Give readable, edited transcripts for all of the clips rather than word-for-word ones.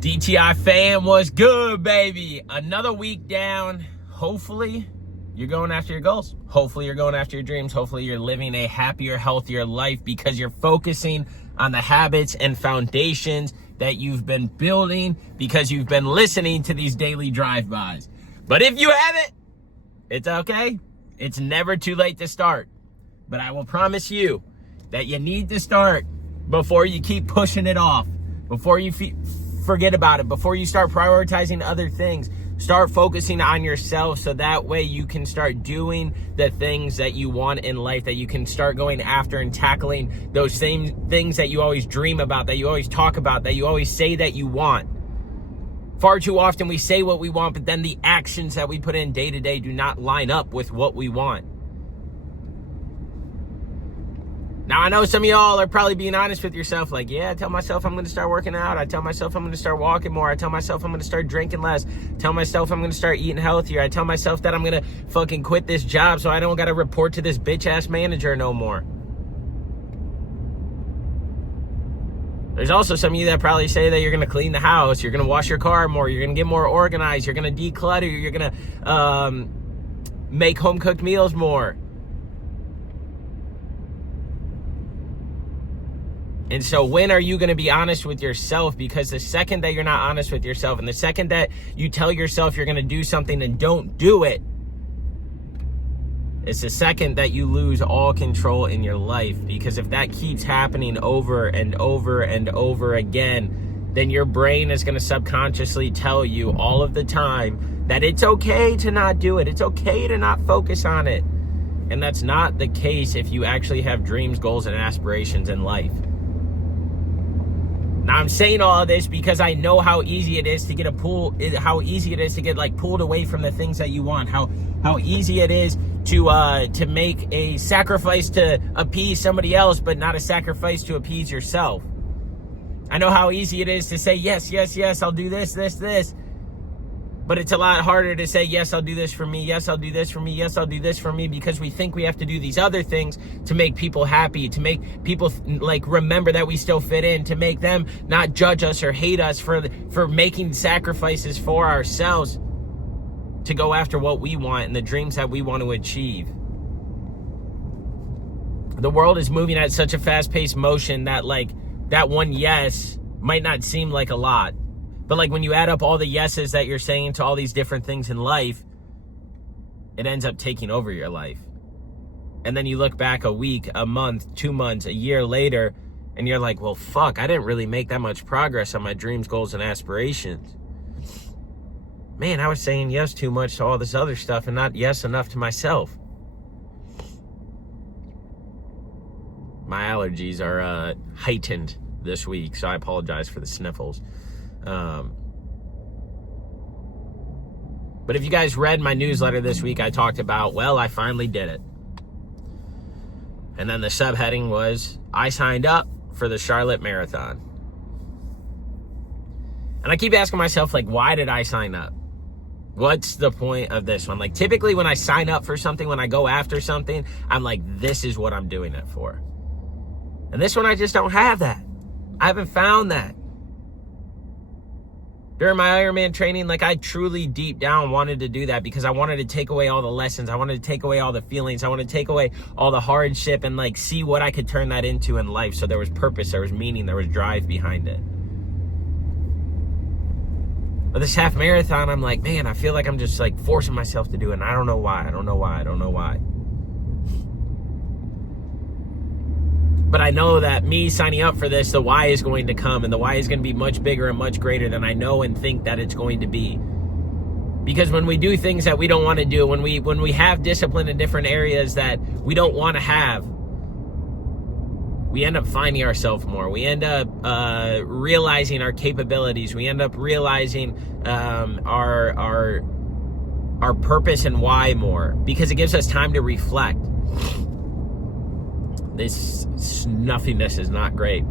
DTI fam, what's good, baby? Another week down. Hopefully, you're going after your goals. Hopefully, you're going after your dreams. Hopefully, you're living a happier, healthier life because you're focusing on the habits and foundations that you've been building because you've been listening to these daily drive-bys. But if you haven't, it's okay. It's never too late to start. But I will promise you that you need to start before you keep pushing it off, before you forget about it, before you start prioritizing other things. Start focusing on yourself so that way you can start doing the things that you want in life, that you can start going after and tackling those same things that you always dream about, that you always talk about, that you always say that you want. Far too often we say what we want, but then the actions that we put in day to day do not line up with what we want. Now, I know some of y'all are probably being honest with yourself, like, yeah, I tell myself I'm going to start working out. I tell myself I'm going to start walking more. I tell myself I'm going to start drinking less. I tell myself I'm going to start eating healthier. I tell myself that I'm going to fucking quit this job so I don't got to report to this bitch-ass manager no more. There's also some of you that probably say that you're going to clean the house. You're going to wash your car more. You're going to get more organized. You're going to declutter. You're going to make home-cooked meals more. And so when are you going to be honest with yourself? Because the second that you're not honest with yourself and the second that you tell yourself you're going to do something and don't do it, it's the second that you lose all control in your life. Because if that keeps happening over and over and over again, then your brain is going to subconsciously tell you all of the time that it's okay to not do it. It's okay to not focus on it. And that's not the case if you actually have dreams, goals, and aspirations in life. Now, I'm saying all of this because I know how easy it is to get pulled away from the things that you want. How easy it is to make a sacrifice to appease somebody else, but not a sacrifice to appease yourself. I know how easy it is to say, yes, I'll do this. But it's a lot harder to say, yes, I'll do this for me. Yes, I'll do this for me. Yes, I'll do this for me, because we think we have to do these other things to make people happy, to make people remember that we still fit in, to make them not judge us or hate us for making sacrifices for ourselves to go after what we want and the dreams that we want to achieve. The world is moving at such a fast-paced motion that that one yes might not seem like a lot. But when you add up all the yeses that you're saying to all these different things in life, it ends up taking over your life. And then you look back a week, a month, 2 months, a year later, and you're like, well, fuck, I didn't really make that much progress on my dreams, goals, and aspirations. Man, I was saying yes too much to all this other stuff and not yes enough to myself. My allergies are heightened this week, so I apologize for the sniffles. But if you guys read my newsletter this week, I talked about, well, I finally did it. And then the subheading was, I signed up for the Charlotte Marathon. And I keep asking myself, why did I sign up? What's the point of this one? Typically when I sign up for something, when I go after something, I'm like, this is what I'm doing it for. And this one, I just don't have that. I haven't found that. During my Ironman training, I truly deep down wanted to do that because I wanted to take away all the lessons. I wanted to take away all the feelings. I wanted to take away all the hardship and see what I could turn that into in life. So there was purpose, there was meaning, there was drive behind it. But this half marathon, I'm like, man, I feel like I'm just forcing myself to do it. And I don't know why. But I know that me signing up for this, the why is going to come, and the why is going to be much bigger and much greater than I know and think that it's going to be. Because when we do things that we don't want to do, when we have discipline in different areas that we don't want to have, we end up finding ourselves more. We end up realizing our capabilities. We end up realizing our purpose and why more, because it gives us time to reflect. This nothingness is not great.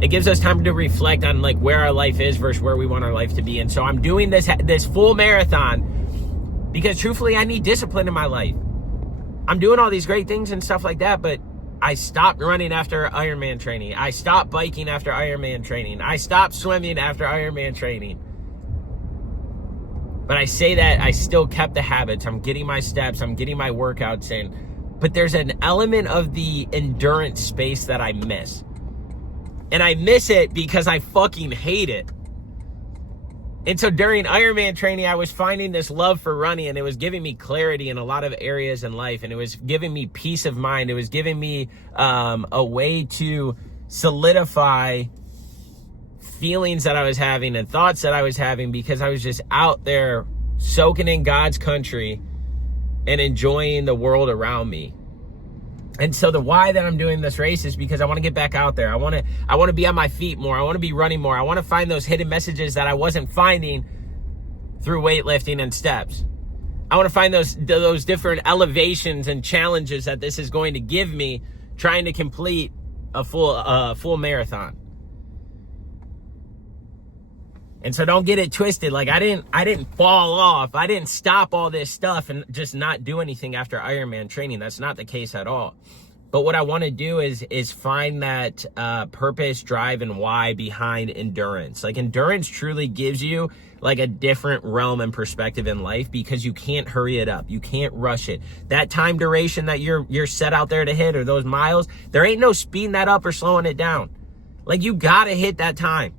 It gives us time to reflect on where our life is versus where we want our life to be. And so I'm doing this full marathon because truthfully, I need discipline in my life. I'm doing all these great things and stuff like that, but I stopped running after Ironman training. I stopped biking after Ironman training. I stopped swimming after Ironman training. But I say that I still kept the habits. I'm getting my steps. I'm getting my workouts in. But there's an element of the endurance space that I miss. And I miss it because I fucking hate it. And so during Ironman training, I was finding this love for running, and it was giving me clarity in a lot of areas in life, and it was giving me peace of mind. It was giving me a way to solidify feelings that I was having and thoughts that I was having, because I was just out there soaking in God's country and enjoying the world around me. And so the why that I'm doing this race is because I want to get back out there. I want to be on my feet more. I want to be running more. I want to find those hidden messages that I wasn't finding through weightlifting and steps. I want to find those different elevations and challenges that this is going to give me trying to complete a full marathon. And so don't get it twisted. Like I didn't fall off. I didn't stop all this stuff and just not do anything after Ironman training. That's not the case at all. But what I want to do is find that purpose, drive, and why behind endurance. Like endurance truly gives you like a different realm and perspective in life, because you can't hurry it up. You can't rush it. That time duration that you're set out there to hit, or those miles, there ain't no speeding that up or slowing it down. Like you gotta hit that time.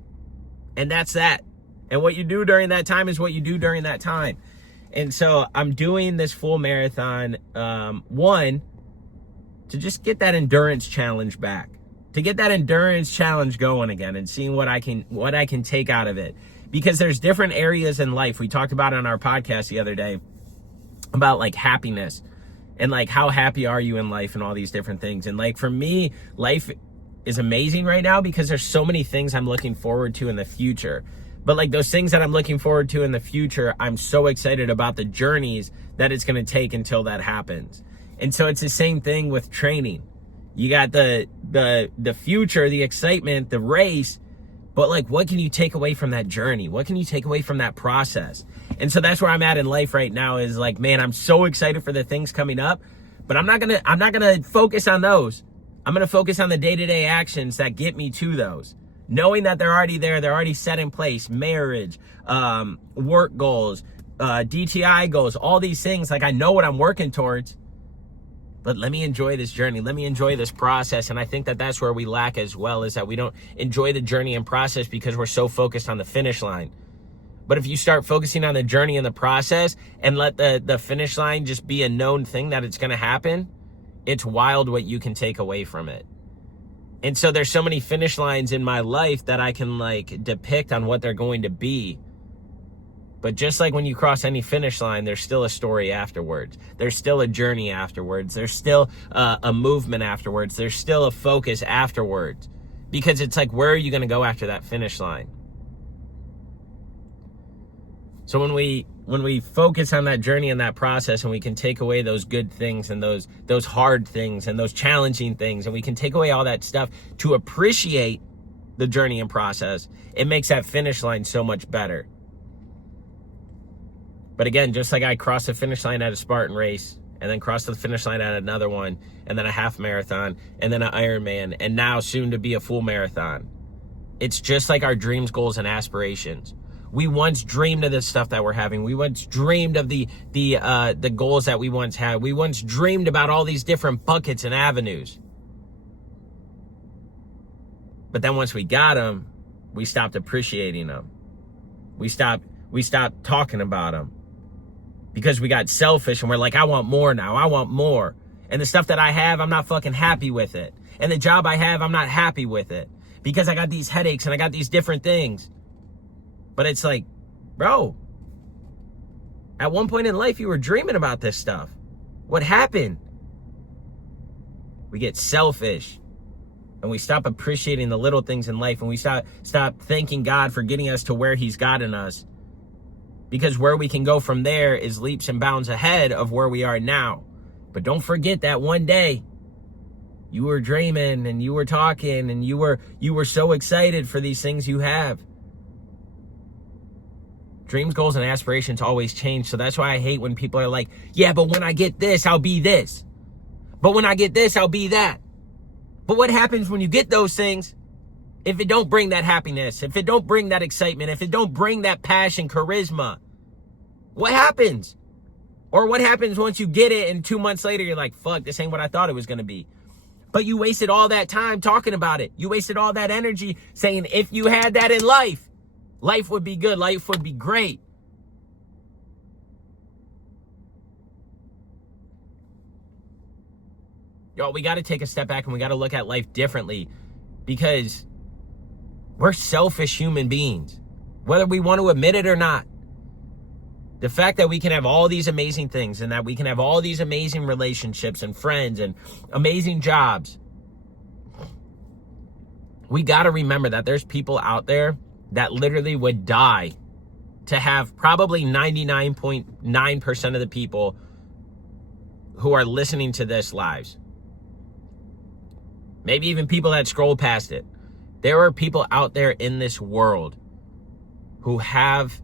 And that's that. And what you do during that time is what you do during that time. And so I'm doing this full marathon, one, to just get that endurance challenge back, to get that endurance challenge going again and seeing what I can take out of it. Because there's different areas in life. We talked about it on our podcast the other day about like happiness and like how happy are you in life and all these different things. And like for me, life is amazing right now because there's so many things I'm looking forward to in the future. But like those things that I'm looking forward to in the future, I'm so excited about the journeys that it's going to take until that happens. And so it's the same thing with training. You got the future, the excitement, the race, but like what can you take away from that journey? What can you take away from that process? And so that's where I'm at in life right now, is like, man, I'm so excited for the things coming up, but I'm not going to focus on those. I'm going to focus on the day-to-day actions that get me to those. Knowing that they're already there, they're already set in place, marriage, work goals, DTI goals, all these things. Like I know what I'm working towards, but let me enjoy this journey. Let me enjoy this process. And I think that that's where we lack as well, is that we don't enjoy the journey and process because we're so focused on the finish line. But if you start focusing on the journey and the process and let the finish line just be a known thing that it's going to happen, it's wild what you can take away from it. And so there's so many finish lines in my life that I can like depict on what they're going to be. But just like when you cross any finish line, there's still a story afterwards. There's still a journey afterwards. There's still a movement afterwards. There's still a focus afterwards. Because it's like, where are you going to go after that finish line? So when we focus on that journey and that process, and we can take away those good things and those hard things and those challenging things, and we can take away all that stuff to appreciate the journey and process, it makes that finish line so much better. But again, just like I crossed the finish line at a Spartan race, and then crossed the finish line at another one, and then a half marathon, and then an Ironman, and now soon to be a full marathon. It's just like our dreams, goals, and aspirations. We once dreamed of this stuff that we're having. We once dreamed of the goals that we once had. We once dreamed about all these different buckets and avenues. But then once we got them, we stopped appreciating them. We stopped talking about them because we got selfish and we're like, I want more now. I want more. And the stuff that I have, I'm not fucking happy with it. And the job I have, I'm not happy with it because I got these headaches and I got these different things. But it's like, bro, at one point in life, you were dreaming about this stuff. What happened? We get selfish and we stop appreciating the little things in life, and we stop thanking God for getting us to where he's gotten us, because where we can go from there is leaps and bounds ahead of where we are now. But don't forget that one day you were dreaming and you were talking and you were so excited for these things you have. Dreams, goals, and aspirations always change. So that's why I hate when people are like, yeah, but when I get this, I'll be this. But when I get this, I'll be that. But what happens when you get those things, if it don't bring that happiness, if it don't bring that excitement, if it don't bring that passion, charisma, what happens? Or what happens once you get it and 2 months later you're like, fuck, this ain't what I thought it was going to be. But you wasted all that time talking about it. You wasted all that energy saying if you had that in life, life would be good, life would be great. Y'all, we got to take a step back and we got to look at life differently, because we're selfish human beings, whether we want to admit it or not. The fact that we can have all these amazing things and that we can have all these amazing relationships and friends and amazing jobs, we got to remember that there's people out there that literally would die to have probably 99.9% of the people who are listening to this lives. Maybe even people that scroll past it. There are people out there in this world who have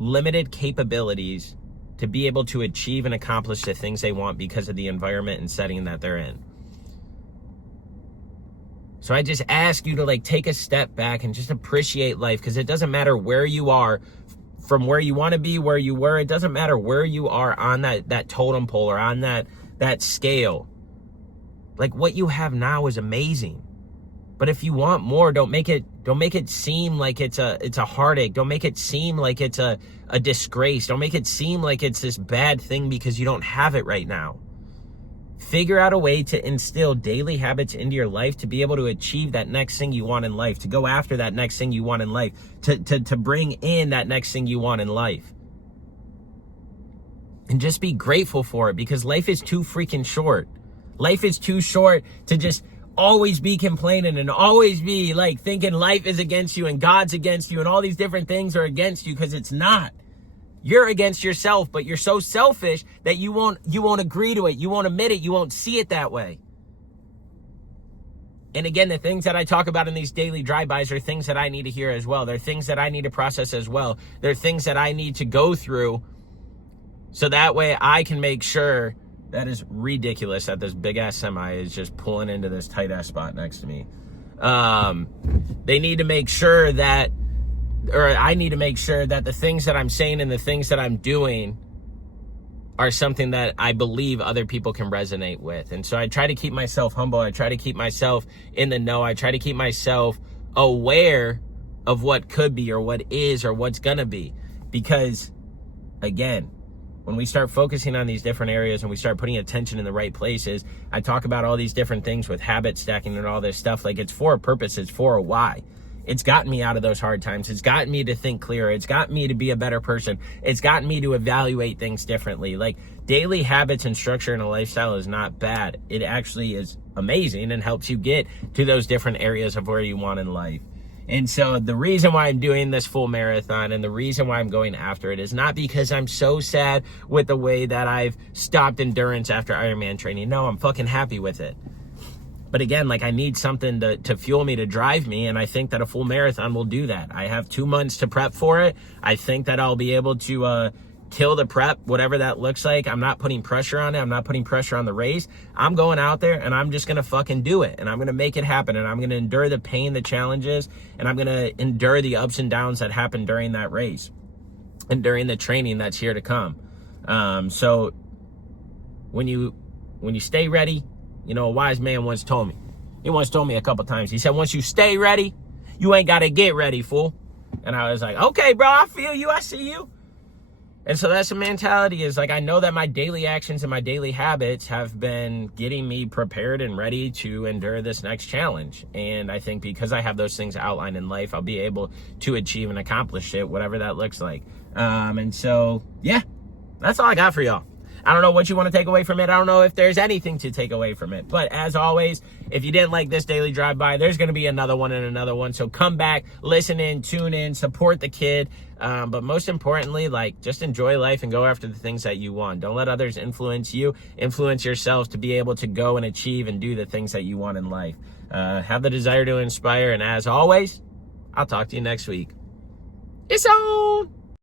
limited capabilities to be able to achieve and accomplish the things they want because of the environment and setting that they're in. So I just ask you to take a step back and just appreciate life, because it doesn't matter where you are, from where you want to be, where you were. It doesn't matter where you are on that totem pole or on that scale. What you have now is amazing. But if you want more, don't make it seem like it's a heartache. Don't make it seem like it's a disgrace. Don't make it seem like it's this bad thing because you don't have it right now. Figure out a way to instill daily habits into your life to be able to achieve that next thing you want in life, to go after that next thing you want in life, to bring in that next thing you want in life. And just be grateful for it, because life is too freaking short. Life is too short to just always be complaining and always be thinking life is against you and God's against you and all these different things are against you, because it's not. You're against yourself, but you're so selfish that you won't agree to it. You won't admit it. You won't see it that way. And again, the things that I talk about in these daily drive-bys are things that I need to hear as well. They're things that I need to process as well. They're things that I need to go through so that way I can make sure. That is ridiculous that this big-ass semi is just pulling into this tight-ass spot next to me. They need to make sure that, or I need to make sure that the things that I'm saying and the things that I'm doing are something that I believe other people can resonate with. And so I try to keep myself humble. I try to keep myself in the know. I try to keep myself aware of what could be or what is or what's going to be. Because, again, when we start focusing on these different areas and we start putting attention in the right places, I talk about all these different things with habit stacking and all this stuff. It's for a purpose. It's for a why. It's gotten me out of those hard times. It's gotten me to think clearer. It's gotten me to be a better person. It's gotten me to evaluate things differently. Daily habits and structure in a lifestyle is not bad. It actually is amazing and helps you get to those different areas of where you want in life. And so the reason why I'm doing this full marathon and the reason why I'm going after it is not because I'm so sad with the way that I've stopped endurance after Ironman training. No, I'm fucking happy with it. But again, I need something to fuel me, to drive me, and I think that a full marathon will do that. I have 2 months to prep for it. I think that I'll be able to kill the prep, whatever that looks like. I'm not putting pressure on it. I'm not putting pressure on the race. I'm going out there and I'm just going to fucking do it. And I'm going to make it happen. And I'm going to endure the pain, the challenges, and I'm going to endure the ups and downs that happen during that race and during the training that's here to come. So when you stay ready, a wise man once told me. He once told me a couple times. He said, once you stay ready, you ain't got to get ready, fool. And I was like, okay, bro, I feel you. I see you. And so that's the mentality, is I know that my daily actions and my daily habits have been getting me prepared and ready to endure this next challenge. And I think because I have those things outlined in life, I'll be able to achieve and accomplish it, whatever that looks like. And so, yeah, that's all I got for y'all. I don't know what you want to take away from it. I don't know if there's anything to take away from it. But as always, if you didn't like this daily drive-by, there's going to be another one and another one. So come back, listen in, tune in, support the kid. But most importantly, just enjoy life and go after the things that you want. Don't let others influence you. Influence yourself to be able to go and achieve and do the things that you want in life. Have the desire to inspire. And as always, I'll talk to you next week. It's on!